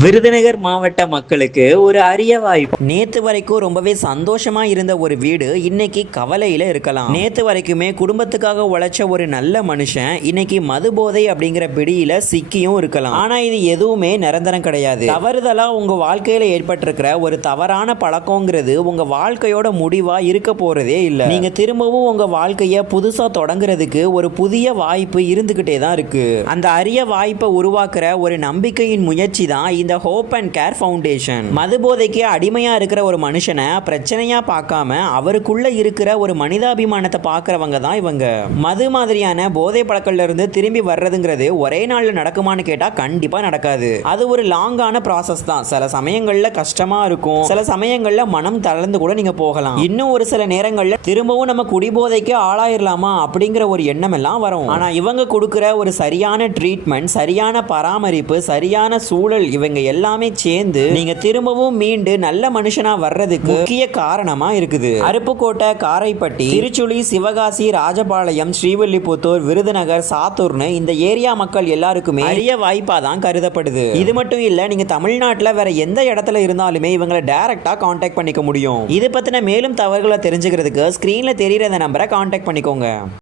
விருதுநகர் மாவட்ட மக்களுக்கு ஒரு அரிய வாய்ப்பு. நேத்து வரைக்கும் ரொம்பவே சந்தோஷமா இருந்த ஒரு வீடு இன்னைக்கு கவலையில இருக்கலாம். நேத்து வரைக்குமே குடும்பத்துக்காக உழைச்ச ஒரு நல்ல மனுஷன் இன்னைக்கு மது போதை அப்படிங்கிற பிடியில சிக்கியும் இருக்கலாம். ஆனா இது எதுவுமே நிரந்தரம் கிடையாது. தவறுதலா உங்க வாழ்க்கையில ஏற்பட்டிருக்கிற ஒரு தவறான பழக்கங்கிறது உங்க வாழ்க்கையோட முடிவா இருக்க போறதே இல்ல. நீங்க திரும்பவும் உங்க வாழ்க்கைய புதுசா தொடங்குறதுக்கு ஒரு புதிய வாய்ப்பு இருந்துகிட்டே தான் இருக்கு. அந்த அரிய வாய்ப்பை உருவாக்குற ஒரு நம்பிக்கையின் முயற்சி தான் இந்த ஹோப் அண்ட் கேர் ஃபவுண்டேஷன். மது போதைக்கு அடிமையா இருக்கிற ஒரு மனுஷனை பிரச்சனையா பார்க்காம அவருக்குள்ள இருக்கிற ஒரு மனிதாபிமானத்தை பார்க்கறவங்க தான் இவங்க. மது மாதிரியான போதை பழக்கத்துல இருந்து திரும்பி வர்றதுங்கிறது ஒரே நாள்ல நடக்குமான்னு கேட்டா கண்டிப்பா நடக்காது. அது ஒரு லாங்கான ப்ராசஸ் தான். சில சமயங்கள்ல கஷ்டமா இருக்கும், சில சமயங்கள்ல மனம் தளர்ந்து கூட நீங்க போகலாம். இன்னும் ஒரு சில நேரங்கள்ல திரும்பவும் நம்ம குடிபோதைக்கு ஆளாயிரலாமா அப்படிங்கிற ஒரு எண்ணம் எல்லாம் வரும். ஆனா இவங்க கொடுக்கிற ஒரு சரியான ட்ரீட்மெண்ட், சரியான பராமரிப்பு, சரியான சூழல், இவங்க எல்லாமே சேர்ந்து நீங்க திரும்பவும் மீண்டு நல்ல மனுஷனா வர்றதுக்கு முக்கிய காரணமா இருக்குது. அருப்புக்கோட்டை, காரைப்பட்டி, திருச்சுழி, சிவகாசி, ராஜபாளையம், ஸ்ரீவில்லிபுத்தூர், விருதுநகர், சாத்தூர்னு இந்த ஏரியா மக்கள் எல்லாருக்குமே அரிய வாய்ப்பா தான் கருதப்படுது. இது மட்டும் இல்ல, நீங்க தமிழ்நாட்டுல வேற எந்த இடத்துல இருந்தாலுமே இவங்களை டைரக்டா கான்டாக்ட் பண்ணிக்க முடியும். இது பத்தின மேலும் தகவல்களை தெரிஞ்சுக்கிறதுக்கு ஸ்கிரீன்ல தெரியுற நம்பரை கான்டாக்ட் பண்ணிக்கோங்க.